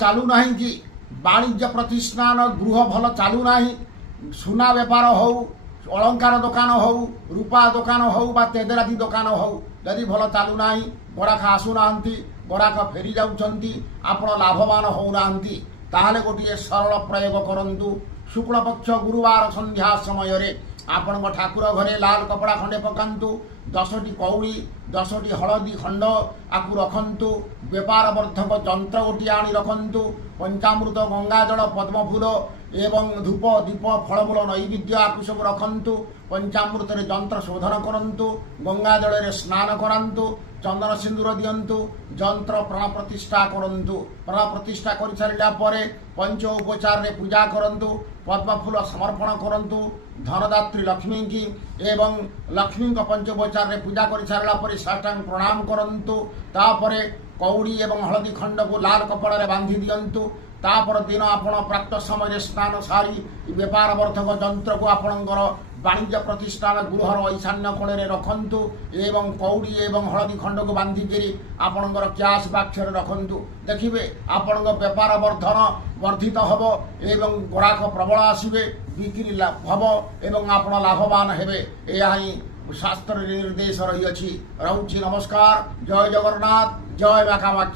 चालू नहीं कि वाणिज्य प्रतिष्ठान गृह भल चालू नहीं सुना बेपार हो अलंकार दुकान हो रूपा दुकान हो बा तेजराती दुकान हो जदि भल चालू नहीं गराक आसुना गराक फेरी जाउछंती आपण लाभवान होना ताहले गोटे सरल प्रयोग करंतु शुक्ल पक्ष गुरुवार संध्या समय रे आपण ठाकुर घरे लाल कपड़ा खंडे पकांतु 10टी कौड़ी 10टी हलदी खंड आकु रखंतु व्यापार वर्धक जंत्र गोटे आनी रखंतु पंचामृत गंगाजल पद्मफूल एवं धूप दीप फलमूल नैवेद्य आकु सब रखंतु पंचामृत जंत्र शोधन करंतु गंगाजल रे स्नान करंतु चंदन सिंदूर दियंतु जंत्र प्राण प्रतिष्ठा करंतु प्राण प्रतिष्ठा कर सारा पर पंचोपचार रे पूजा करंतु पद्मफूल समर्पण करंतु धनदात्री लक्ष्मी की एवं लक्ष्मी का पंचोपचार रे पूजा कर सारा पर साष्टांग प्रणाम करंतु तापरे कौड़ी एवं हलदी खंड को लाल कपड़ा रे बांधी दियंतु तापर दिन आपण प्राप्त समय स्नान सारी व्यापार वर्धक जंत्र को आपणकर वाणिज्य प्रतिष्ठान गृहर ईशान्य कोण में रखंतु एवं कौड़ी एवं हलदी खंड को बांधिकी आपणकर कैश बाक्स रखंतु देखिए आपण व्यापार वर्धन वर्धित हब एवं ग्राहक प्रबल आसवे बिक्री हम एवं आपण लाभवान हेबे यह ही शास्त्र निर्देश रही। नमस्कार। जय जगन्नाथ। जय माता।